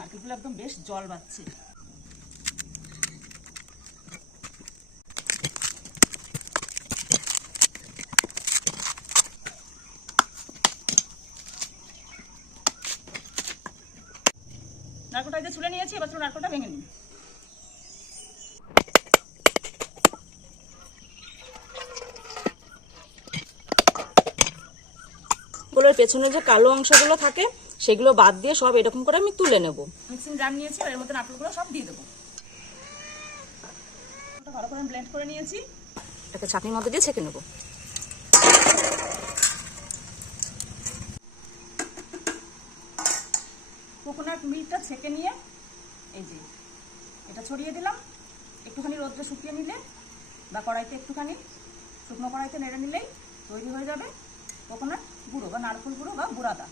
নারকেলগুলো একদম বেশ জল বাচ্ছে। নারকেলটা যে ছুলে নিয়েছি, এবার চলো নারকেলটা ভেঙে নিই। গুলোর পেছনে যে কালো অংশগুলো থাকে সেগুলো বাদ দিয়ে সব এরকম করে আমি তুলে নেব। মিক্সিং জার নিয়েছি, এর মধ্যে নারকেলগুলো সব দিয়ে দেবো। ভালো করে ব্লেন্ড করে নিয়েছি, একটা ছাঁকনির মধ্যে দিয়ে ছেঁকে নেব। কোকোনাট মিল্কটা ছেঁকে নিয়ে এই যে এটা ছড়িয়ে দিলাম। একটুখানি রোদ্রে শুকিয়ে নিলে বা কড়াইতে একটুখানি শুকনো কড়াইতে নেড়ে নিলেই তৈরি হয়ে যাবে কোকোনাট গুঁড়ো বা নারকেল গুঁড়ো বা বুড়াদা।